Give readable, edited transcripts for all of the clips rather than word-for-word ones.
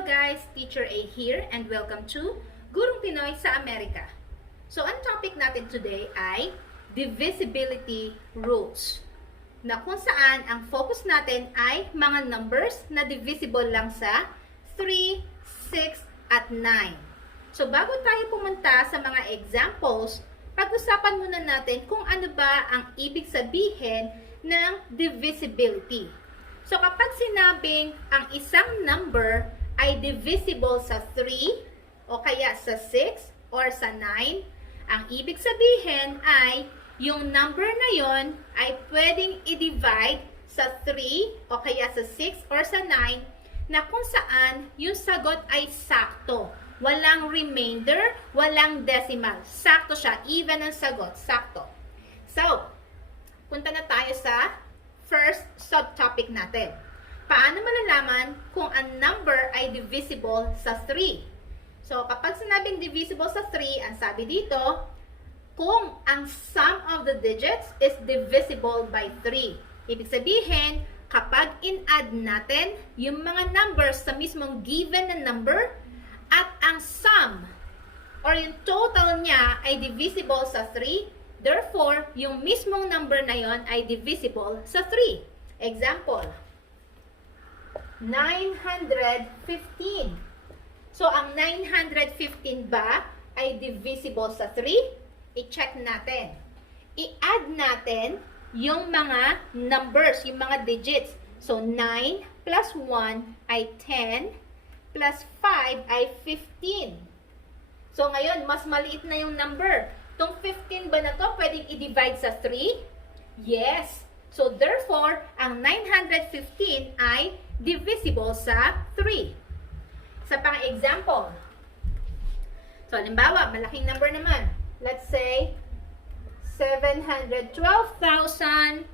Hello guys, Teacher A here and welcome to Gurong Pinoy sa Amerika. So ang topic natin today ay divisibility rules, na kung saan ang focus natin ay mga numbers na divisible lang sa 3, 6, at 9. So bago tayo pumunta sa mga examples, pag-usapan muna natin kung ano ba ang ibig sabihin ng divisibility. So kapag sinabing ang isang number ay divisible sa 3 o kaya sa 6 or sa 9, ang ibig sabihin ay yung number na yon ay pwedeng i-divide sa 3 o kaya sa 6 or sa 9 na kung saan yung sagot ay sakto. Walang remainder, walang decimal. Sakto siya, even ang sagot, sakto. So, punta na tayo sa first subtopic natin. Paano malalaman kung ang number ay divisible sa 3? So, kapag sinabing divisible sa 3, ang sabi dito, kung ang sum of the digits is divisible by 3. Ibig sabihin, kapag in-add natin yung mga numbers sa mismong given na number at ang sum or yung total niya ay divisible sa 3, therefore, yung mismong number na yon ay divisible sa 3. Example, 915. So, ang 915 ba ay divisible sa 3? I-check natin. I-add natin yung mga numbers, yung mga digits. So, 9 plus 1 ay 10, plus 5 ay 15. So, ngayon, mas maliit na yung number. Itong 15 ba na to pwedeng i-divide sa 3? Yes. So, therefore, ang 915 ay divisible sa 3. Sa pang example. So, halimbawa, malaking number naman. Let's say, 712,134.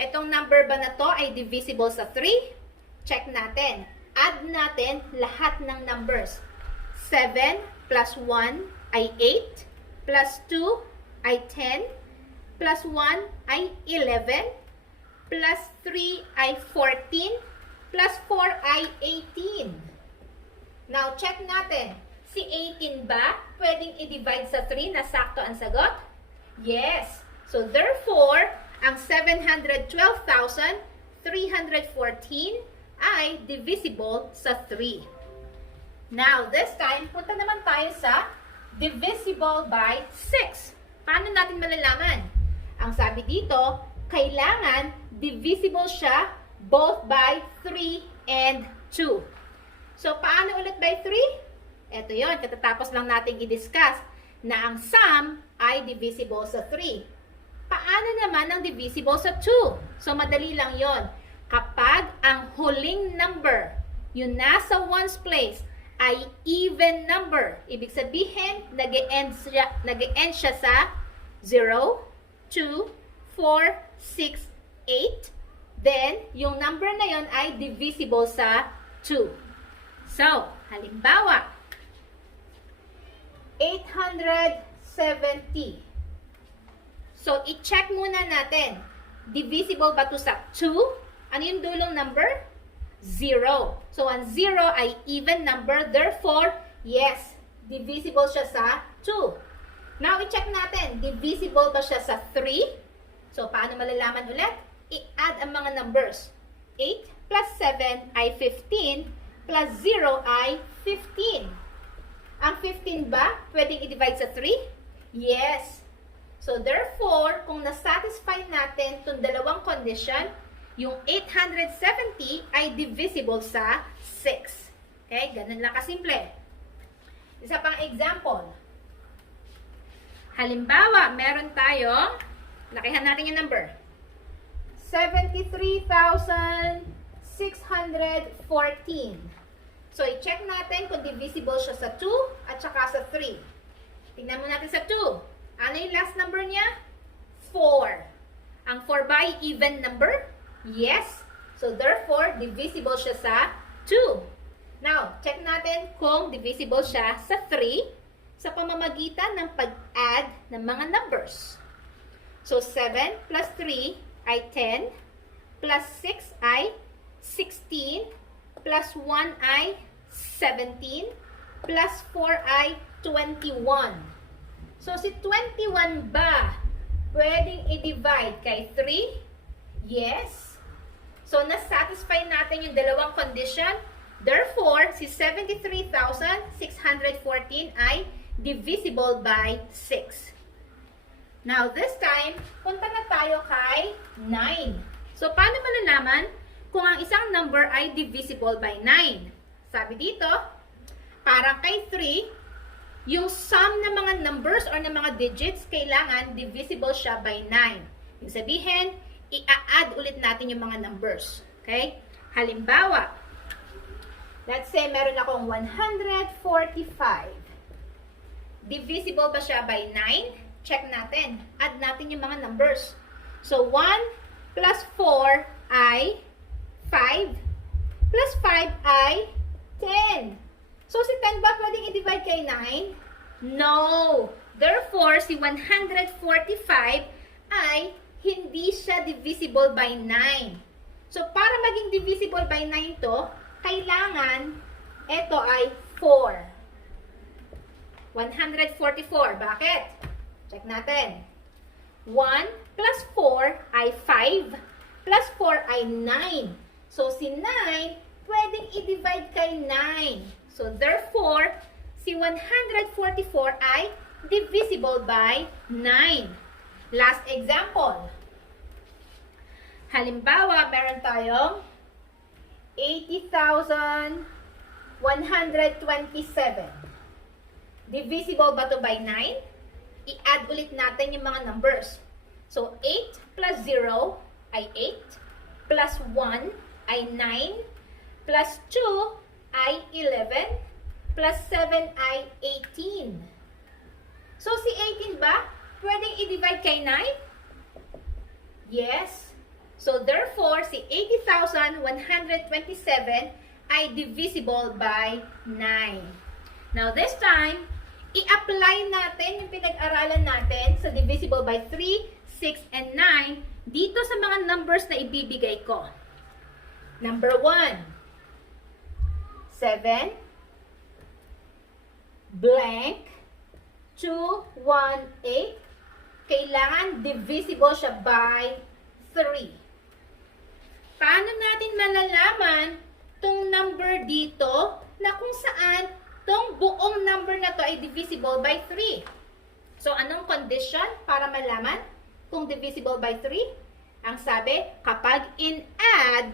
Itong number ba na to ay divisible sa 3? Check natin. Add natin lahat ng numbers. 7 plus 1 ay 8, plus 2 ay 10, plus 1 ay 11, plus 3 ay 14, plus 4 ay 18. Now, check natin. Si 18 ba pwedeng i-divide sa 3 na sakto ang sagot? Yes. So, therefore, ang 712,314 ay divisible sa 3. Now, this time, punta naman tayo sa divisible by 6. Paano natin malalaman? Ang sabi dito, kailangan divisible siya both by 3 and 2. So, paano ulit by 3? Ito yon, katatapos lang natin i-discuss na ang sum ay divisible sa 3. Paano naman ang divisible sa 2? So, madali lang yon. Kapag ang huling number, yung nasa ones place, ay even number. Ibig sabihin, nag-e-end siya sa 0, 2, 4, 6, 8. Then, yung number na yon ay divisible sa 2. So, halimbawa, 870. So, i-check muna natin. Divisible ba ito sa 2? Ano yung dulong number? 0. So, ang 0 ay even number. Therefore, yes, divisible siya sa 2. Now, i-check natin. Divisible ba siya sa 3? So, paano malalaman ulit? I-add ang mga numbers. 8 plus 7 ay 15, plus 0 ay 15. Ang 15 ba pwedeng i-divide sa 3? Yes. So, therefore, kung nasatisfy natin itong dalawang condition, yung 870 ay divisible sa 6. Okay? Ganun lang kasimple. Isa pang example. Halimbawa, meron tayo, lakihan natin yung number. 73,614. So, i-check natin kung divisible siya sa 2 at saka sa 3. Tingnan mo natin sa 2. Ano yung last number niya? 4. Ang 4 ba ay even number? Yes. So, therefore, divisible siya sa 2. Now, check natin kung divisible siya sa 3 sa pamamagitan ng pag-add ng mga numbers. So, 7 plus 3 ay 10, plus 6 ay 16, plus 1 ay 17, plus 4 ay 21. So, si 21 ba pwedeng i-divide kay 3? Yes. So, nasatisfy natin yung dalawang condition. Therefore, si 73,614 ay divisible by 6. Now, this time, punta na tayo kay 9. So, paano malalaman kung ang isang number ay divisible by 9? Sabi dito, parang kay 3, yung sum ng mga numbers or ng mga digits, kailangan divisible siya by 9. Yung sabihin, i-add ulit natin yung mga numbers. Okay? Halimbawa, let's say meron akong 145. Divisible ba siya by 9? Check natin. Add natin yung mga numbers. So, 1 plus 4 ay 5. Plus 5 ay 10. So, si 10 ba pwedeng i-divide kay 9? No! Therefore, si 145 ay hindi siya divisible by 9. So, para maging divisible by 9 to, kailangan ito ay 4. 144. Bakit? Check natin. 1 plus 4 ay 5. Plus 4 ay 9. So, si 9, pwedeng i-divide kay 9. So, therefore, si 144 ay divisible by 9. Last example. Halimbawa, meron tayong 80,127. Divisible ba ito by 9? I-add ulit natin yung mga numbers. So, 8 plus 0 ay 8. Plus 1 ay 9. Plus 2 ay 11. Plus 7 ay 18. So, si 18 ba? Pwedeng i-divide kay 9? Yes. So, therefore, si 80,127 ay divisible by 9. Now, this time, i-apply natin yung pinag-aralan natin sa divisible by 3, 6, and 9 dito sa mga numbers na ibibigay ko. Number 1, 7, blank, 2, 1, 8. Kailangan divisible siya by 3. Paano natin malalaman tong number dito na kung saan tong buong number na to ay divisible by 3? So, anong condition para malaman kung divisible by 3? Ang sabi, kapag in-add,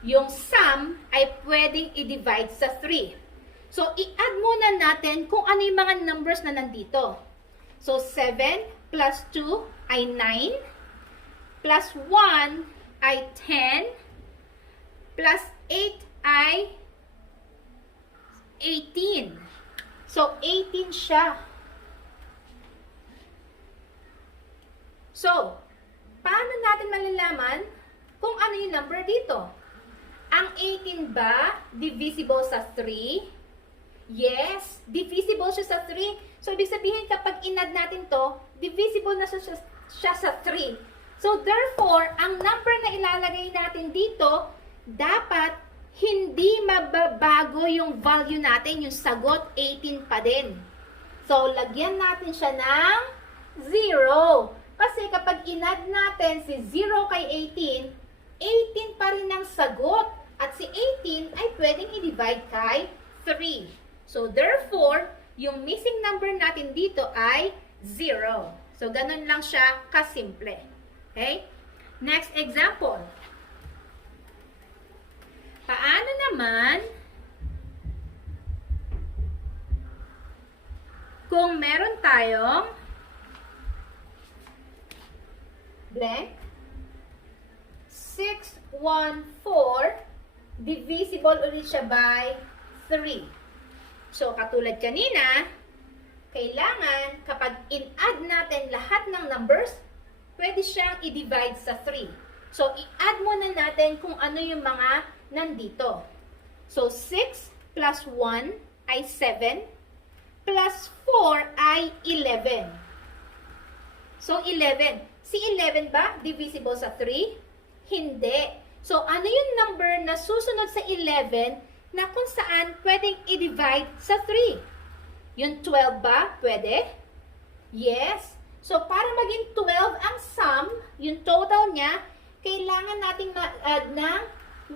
yung sum ay pwedeng i-divide sa 3. So, i-add muna natin kung ano yung mga numbers na nandito. So, 7 plus 2 ay 9. Plus 1 ay 10. Plus 8 ay 18. So, 18 siya. So, paano natin malalaman kung ano yung number dito? Ang 18 ba divisible sa 3? Yes, divisible siya sa 3. So, ibig sabihin kapag in-add natin to, divisible na siya sa 3. So, therefore, ang number na ilalagay natin dito, dapat hindi mababago yung value natin, yung sagot 18 pa din. So, lagyan natin siya ng 0. Kasi kapag in-add natin si 0 kay 18, 18 pa rin ang sagot. At si 18 ay pwedeng i-divide kay 3. So, therefore, yung missing number natin dito ay 0. So, ganun lang siya kasimple. Okay? Next example. Paano naman kung meron tayong blank 614 divisible ulit siya by 3. So, katulad kanina, kailangan kapag in-add natin lahat ng numbers, pwede siyang i-divide sa 3. So, i-add muna natin kung ano yung mga nandito. So, 6 plus 1 ay 7, plus 4 ay 11. So, 11. Si 11 ba divisible sa 3? Hindi. So, ano yung number na susunod sa 11 na kung saan pwedeng i-divide sa 3? Yung 12 ba? Pwede? Yes. So, para maging 12 ang sum, yung total niya, kailangan nating ma-add ng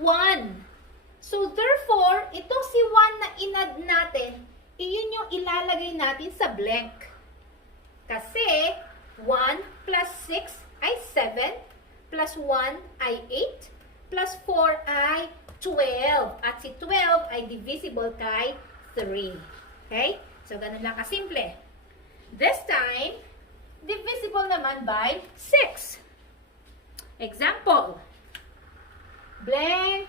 1. So, therefore, itong si 1 na in-add natin, iyon yung ilalagay natin sa blank. Kasi, 1 plus 6 ay 7, plus 1 ay 8, plus 4 ay 12. At si 12 ay divisible kay 3. Okay? So, ganun lang kasimple. This time, divisible naman by 6. Example. Blank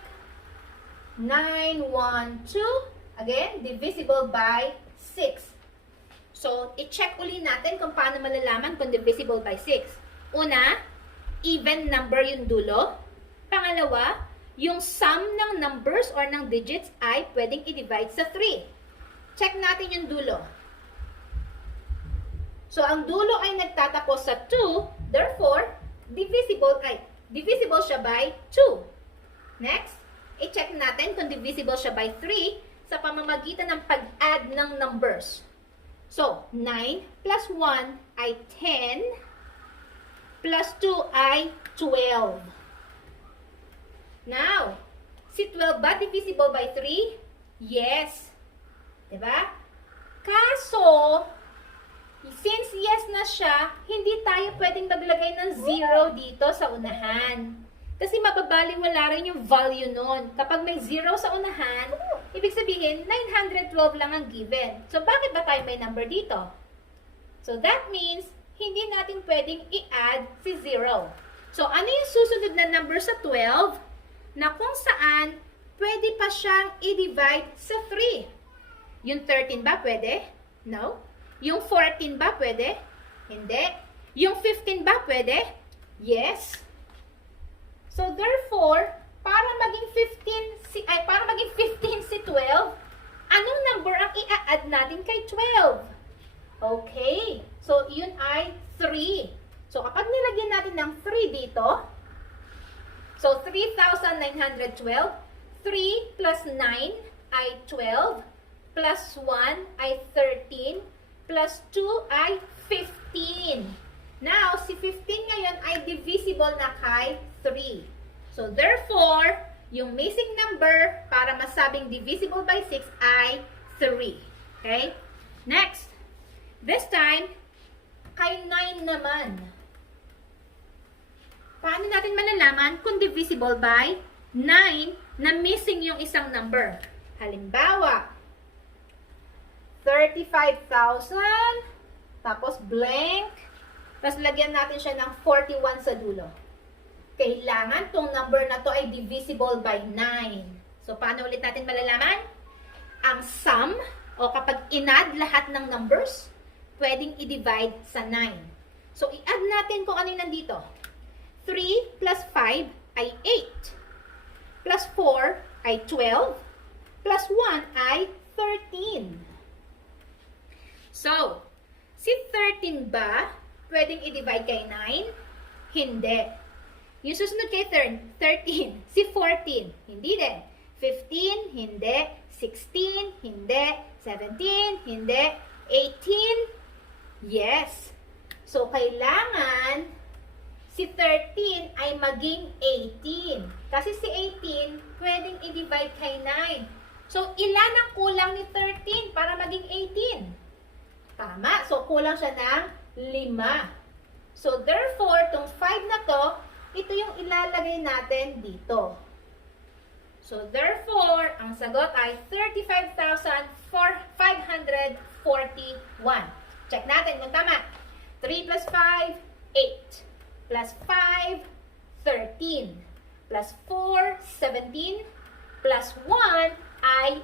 9, 1, 2. Again, divisible by 6. So, i-check uli natin kung paano malalaman kung divisible by 6. Una, even number yung dulo. Pangalawa, yung sum ng numbers or ng digits ay pwedeng i-divide sa 3. Check natin yung dulo. So, ang dulo ay nagtatapos sa 2. Therefore, divisible siya by 2. Next, i-check natin kung divisible siya by 3 sa pamamagitan ng pag-add ng numbers. So, 9 plus 1 ay 10, plus 2 ay 12. Now, si 12 ba divisible by 3? Yes. Diba? Kaso, since yes na siya, hindi tayo pwedeng maglagay ng 0 dito sa unahan. Kasi mababaliwala rin yung value nun. Kapag may 0 sa unahan, ibig sabihin, 912 lang ang given. So, bakit ba tayo may number dito? So, that means, hindi natin pwedeng i-add si 0. So, ano yung susunod na number sa 12? Na kung saan, pwede pa siyang i-divide sa 3. Yung 13 ba pwede? No. Yung 14 ba pwede? Hindi. Yung 15 ba pwede? Yes. So therefore, para maging 15 si 12, anong number ang i-add natin kay 12? Okay. So yun ay 3. So kapag nilagyan natin ng 3 dito, so 3,912, 3 plus 9 ay 12, plus 1 ay 13, plus 2 ay 15. Now, si 15 ngayon ay divisible na kay 3. So, therefore, yung missing number para masabing divisible by 6 ay 3. Okay? Next. This time, kay 9 naman. Paano natin malalaman kung divisible by 9 na missing yung isang number? Halimbawa, 35,000, tapos blank, tapos lagyan natin siya ng 41 sa dulo. Kailangan tong number na to ay divisible by 9. So, paano ulit natin malalaman? Ang sum, o kapag in-add lahat ng numbers, pwedeng i-divide sa 9. So, i-add natin kung ano yung nandito. 3 plus 5 ay 8. Plus 4 ay 12. Plus 1 ay 13. So, si 13 ba pwedeng i-divide kay 9? Hindi. Yung susunod kay 13, si 14, hindi din. 15, hindi. 16, hindi. 17, hindi. 18, yes. So, kailangan si 13 ay maging 18. Kasi si 18, pwedeng i-divide kay 9. So, ilan ang kulang ni 13 para maging 18? Tama. So, kulang siya ng 5. So, therefore, itong 5 na to, ito yung ilalagay natin dito. So, therefore, ang sagot ay 35,541. Check natin kung tama. 3 plus 5, 8. Plus 5, 13. Plus 4, 17. Plus 1 ay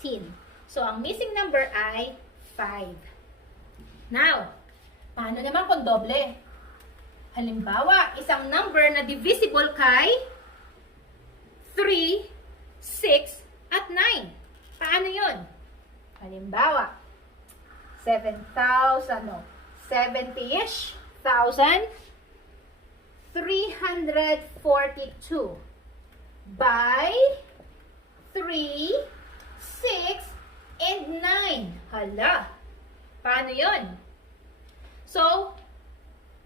18. So, ang missing number ay 5. Now, paano naman kung doble? Halimbawa, isang number na divisible kay 3, 6, at 9. Paano yun? Halimbawa, 70-ish thousand, 342 by 3, 6, and 9. Hala! Paano yun? So,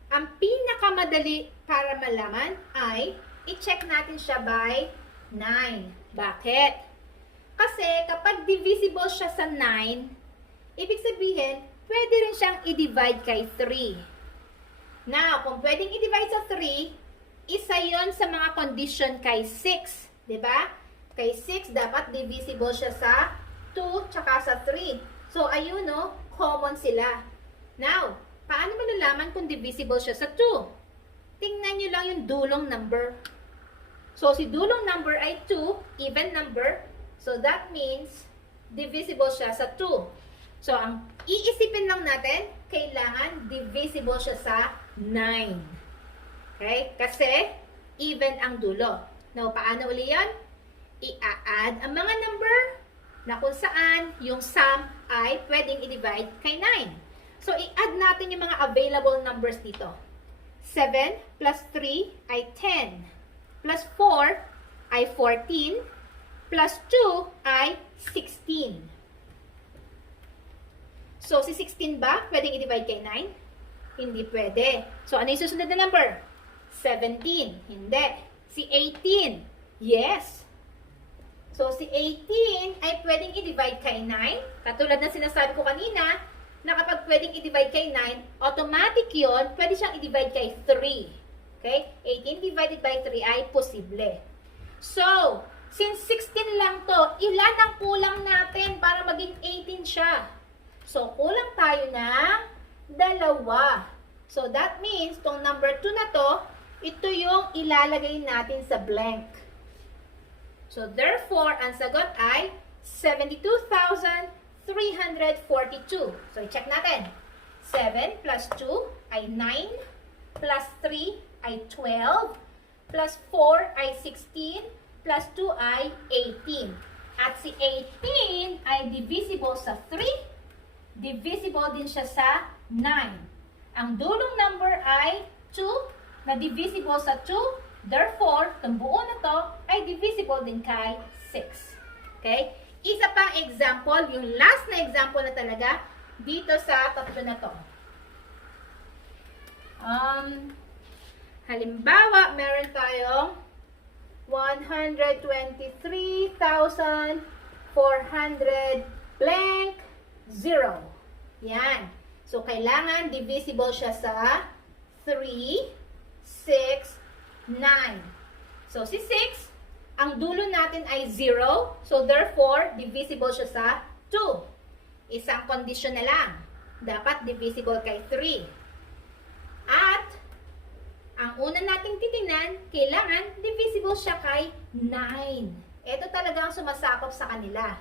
ang pinakamadali para malaman ay i-check natin siya by 9. Bakit? Kasi kapag divisible siya sa 9, ibig sabihin, pwede rin siyang i-divide kay 3. Now, kung pwedeng i-divide sa 3, isa yon sa mga condition kay 6. Diba? Kay 6, dapat divisible siya sa 2 tsaka sa 3. So, ayun no, common sila. Now, paano malalaman kung divisible siya sa 2? Tingnan nyo lang yung dulong number. So, si dulong number ay 2, even number. So, that means divisible siya sa 2. So, ang iisipin lang natin, kailangan divisible siya sa 9. Okay? Kasi, even ang dulo. Now, paano uli yan? I-add ang mga number na kung saan yung sum ay pwedeng i-divide kay 9. So, i-add natin yung mga available numbers dito. 7 plus 3 ay 10. Plus 4 ay 14. Plus 2 ay 16. So, si 16 ba pwedeng i-divide kay 9? Hindi pwede. So, ano yung susunod na number? 17. Hindi. Si 18. Yes. So, si 18 ay pwedeng i-divide kay 9. Katulad na sinasabi ko kanina, na kapag pwedeng i-divide kay 9, automatic yon, pwede siyang i-divide kay 3. Okay? 18 divided by 3 ay posible. So, since 16 lang to, ilan ang kulang natin para maging 18 siya? So, kulang tayo ng 2. So, that means, tong number 2 na to, ito yung ilalagay natin sa blank. So, therefore, ang sagot ay 72,342. So, i-check natin. 7 plus 2 ay 9, plus 3 ay 12, plus 4 ay 16, plus 2 ay 18. At si 18 ay divisible sa 3, divisible din siya sa 9. Ang dulong number ay 2 na divisible sa 2. Therefore, itong buo na to ay divisible din kay 6. Okay? Isa pang example, yung last na example na talaga dito sa tatlo na to. Halimbawa, meron tayong 123,400 blank 0. Yan. So, kailangan divisible siya sa 3, 6, 9. So, si 6, ang dulo natin ay 0. So, therefore, divisible siya sa 2. Isang condition na lang. Dapat divisible kay 3. At, ang una nating titingnan, kailangan divisible siya kay 9. Ito talaga ang sumasakop sa kanila.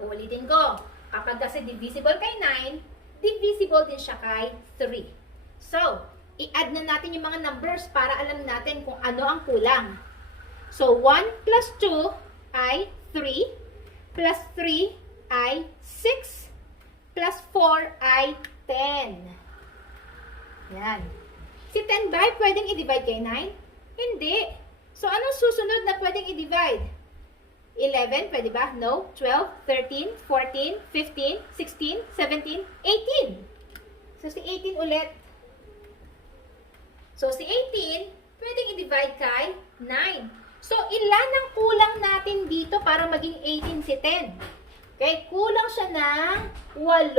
Uulitin ko. Kapag kasi divisible kay 9, divisible din siya kay 3. So, i-add na natin yung mga numbers para alam natin kung ano ang kulang. So, 1 plus 2 ay 3, plus 3 ay 6, plus 4 ay 10. Yan. Si 10 ba ay pwedeng i-divide kay 9? Hindi. So, anong susunod na pwedeng i-divide? 11, pwede ba? No. 12, 13, 14, 15, 16, 17, 18. So, si 18 ulit. So, si 18, pwedeng i-divide kay 9. So, ilan ang kulang natin dito para maging 18 si 10? Okay, kulang siya ng 8.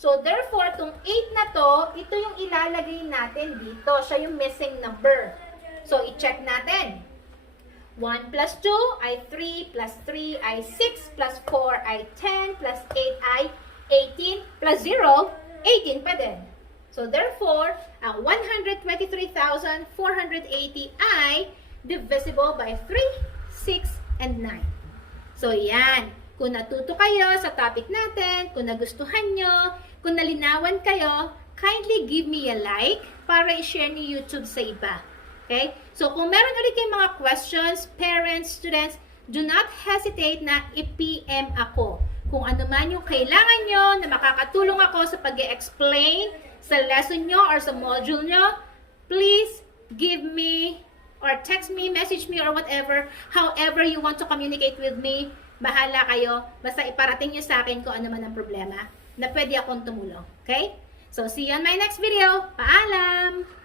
So, therefore, itong 8 na to, ito yung ilalagay natin dito. Siya yung missing number. So, i-check natin. 1 plus 2 ay 3, plus 3 ay 6, plus 4 ay 10, plus 8 ay 18, plus 0, 18 pa din. So, therefore, ang 123,480 ay divisible by 3, 6, and 9. So, yan. Kung natuto kayo sa topic natin, kung nagustuhan nyo, kung nalinawan kayo, kindly give me a like para i-share ni YouTube sa iba. Okay? So, kung meron ulit kayong mga questions, parents, students, do not hesitate na i-PM ako. Kung ano man yung kailangan nyo na makakatulong ako sa pag-explain sa lesson nyo or sa module nyo, please give me, or text me, message me, or whatever, however you want to communicate with me, bahala kayo, basta iparating nyo sa akin kung ano man ang problema, na pwede akong tumulong. Okay? So, see you on my next video. Paalam!